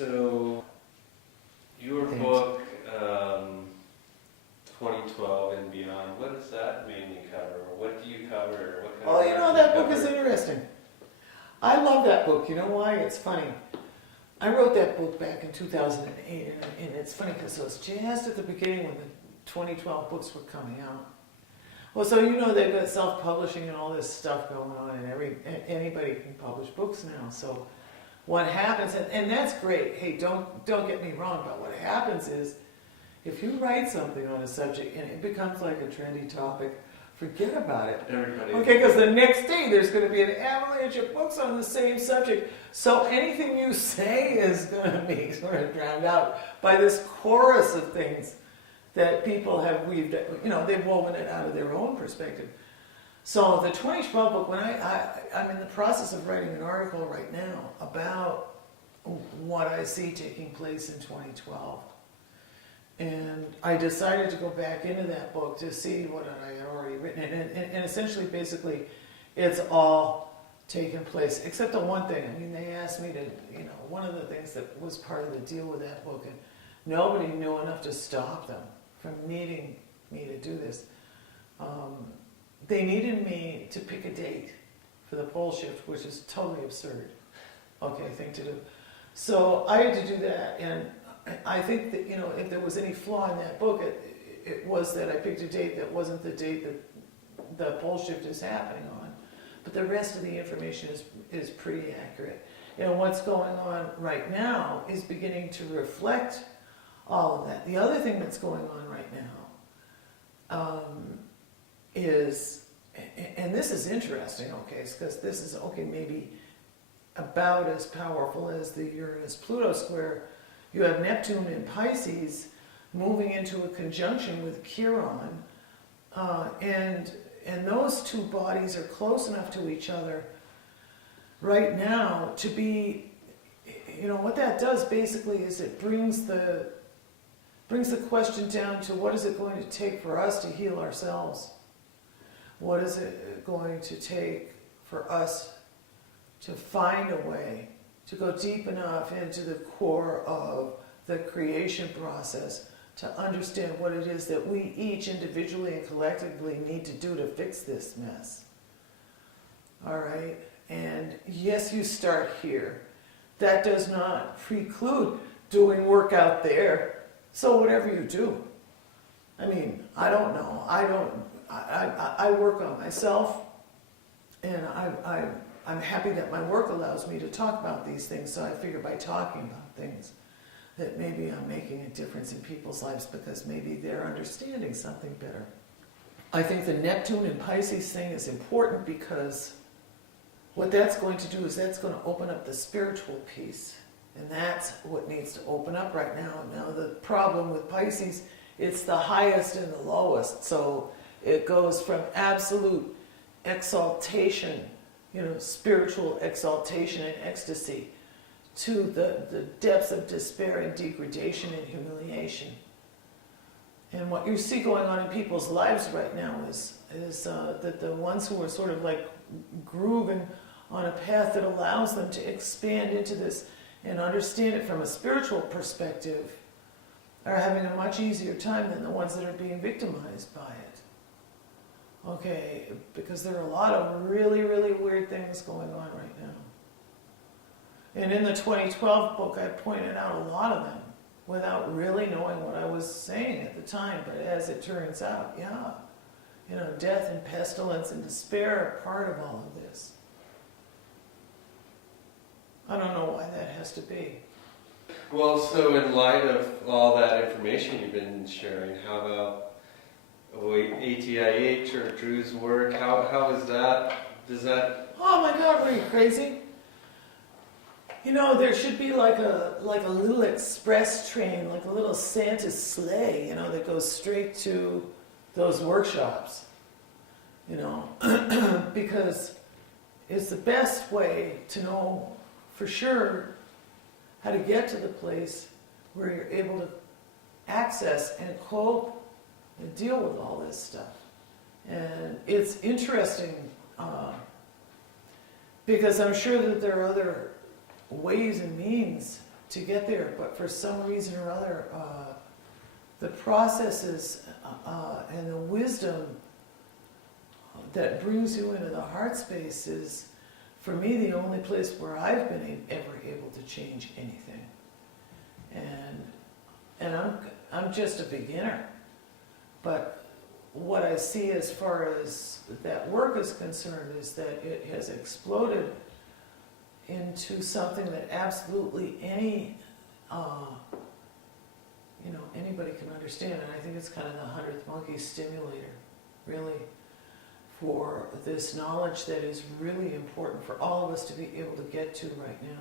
So, your book, 2012 and Beyond, what does that mainly cover? What do you cover? What kind of that book is interesting. I love that book. You know why? It's funny. I wrote that book back in 2008, and it's funny because it was just at the beginning when the 2012 books were coming out. Well, so they've got self-publishing and all this stuff going on, and anybody can publish books now. So what happens, and that's great. Hey, don't get me wrong, but what happens is, if you write something on a subject and it becomes like a trendy topic, forget about it. Okay, because the next day there's going to be an avalanche of books on the same subject. So anything you say is going to be sort of drowned out by this chorus of things that people have weaved. They've woven it out of their own perspective. So the 2012 book, when I'm in the process of writing an article right now about what I see taking place in 2012. And I decided to go back into that book to see what I had already written. And essentially, basically, it's all taken place, except the one thing. I mean, they asked me to, one of the things that was part of the deal with that book, and nobody knew enough to stop them from needing me to do this. They needed me to pick a date for the pole shift, which is totally absurd, thing to do. So I had to do that, and I think that, if there was any flaw in that book, it was that I picked a date that wasn't the date that the pole shift is happening on. But the rest of the information is pretty accurate. What's going on right now is beginning to reflect all of that. The other thing that's going on right now is, and this is interesting, because this is, maybe about as powerful as the Uranus-Pluto square. You have Neptune in Pisces moving into a conjunction with Chiron, and those two bodies are close enough to each other right now to be, what that does basically is it brings the question down to what is it going to take for us to heal ourselves? What is it going to take for us to find a way to go deep enough into the core of the creation process to understand what it is that we each individually and collectively need to do to fix this mess. All right? And yes, you start here. That does not preclude doing work out there. So whatever you do. I mean, I don't know. I work on myself, and I'm happy that my work allows me to talk about these things, so I figure by talking about things that maybe I'm making a difference in people's lives because maybe they're understanding something better. I think the Neptune and Pisces thing is important because what that's going to do is that's going to open up the spiritual piece, and that's what needs to open up right now. Now the problem with Pisces, it's the highest and the lowest, so it goes from absolute exaltation, spiritual exaltation and ecstasy, to the depths of despair and degradation and humiliation. And what you see going on in people's lives right now is that the ones who are sort of like grooving on a path that allows them to expand into this and understand it from a spiritual perspective are having a much easier time than the ones that are being victimized by it. Because there are a lot of really, really weird things going on right now. And in the 2012 book, I pointed out a lot of them without really knowing what I was saying at the time. But as it turns out, death and pestilence and despair are part of all of this. I don't know why that has to be. Well, so in light of all that information you've been sharing, how about ATIH or Drew's work? How is that? Does that? Oh my God, are you crazy? There should be like a little express train, like a little Santa sleigh, that goes straight to those workshops. Because it's the best way to know for sure how to get to the place where you're able to access and cope and deal with all this stuff. And it's interesting because I'm sure that there are other ways and means to get there, but for some reason or other, the processes and the wisdom that brings you into the heart space is, for me, the only place where I've been ever able to change anything. And I'm just a beginner, but what I see as far as that work is concerned is that it has exploded into something that absolutely anybody can understand. And I think it's kind of the 100th monkey stimulator, really, for this knowledge that is really important for all of us to be able to get to right now.